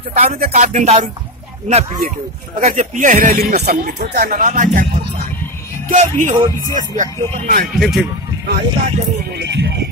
चटारू दे 1 दिन दारू न पिए के, अगर जो पिए है रैली में सम्मिलित हो, चाहे नारा चाहे जो भी हो, विशेष व्यक्तियों पर ना है। हाँ, ये बात जरूर बोले।